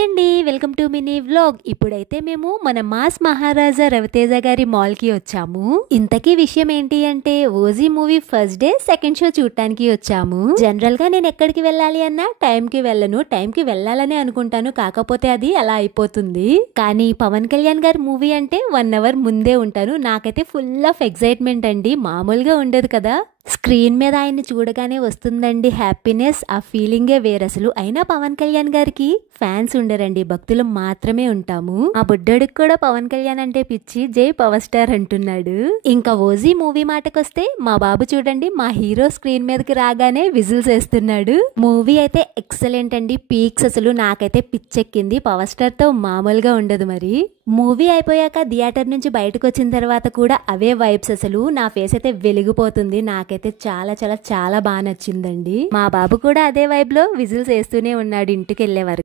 Hi అండి, welcome to mini vlog. ఇప్పుడైతే మేము మన మాస్ మహారాజా రవితేజ గారి మాల్ కి వచ్చాము. ఇంతకీ విషయం ఏంటి అంటే OG movie first day second show చూడటానికి వచ్చాము. జనరల్ గా నేను ఎక్కడికి వెళ్ళాలి అన్నా టైం కి వెళ్ళను, టైం కి వెళ్ళాలని అనుకుంటాను, కాకపోతే అది అలా అయిపోతుంది. కానీ పవన్ కళ్యాణ్ గారి మూవీ అంటే 1 hour ముందే ఉంటాను. నాకైతే ఫుల్ ఆఫ్ ఎక్సైట్మెంట్ అండి, మామూలుగా ఉండదు కదా. స్క్రీన్ మీద ఆయన్ని చూడగానే వస్తుందండి హ్యాపీనెస్, ఆ ఫీలింగే వేరసలు. అయినా పవన్ కళ్యాణ్ గారికి ఫ్యాన్స్ ఉండరండి, భక్తులు మాత్రమే ఉంటాము. ఆ బుడ్డోడికి కూడా పవన్ కళ్యాణ్ అంటే పిచ్చి, జై పవర్ స్టార్ అంటున్నాడు. ఇంకా ఓజీ మూవీ మాటకొస్తే మా బాబు చూడండి, మా హీరో స్క్రీన్ మీదకి రాగానే విజిల్స్ వేస్తున్నాడు. మూవీ అయితే ఎక్సలెంట్ అండి, పీక్స్ అసలు. నాకైతే పిచ్చెక్కింది, పవర్ స్టార్ తో మామూలుగా ఉండదు. మరి మూవీ అయిపోయాక థియేటర్ నుంచి బయటకు వచ్చిన తర్వాత కూడా అవే వైబ్స్ అసలు. నా ఫేస్ అయితే వెలిగిపోతుంది. నాకైతే చాలా చాలా చాలా బాగా నచ్చిందండి. మా బాబు కూడా అదే వైబ్ లో విజిల్స్ వేస్తూనే ఉన్నాడు ఇంటికి వెళ్లే వరకు.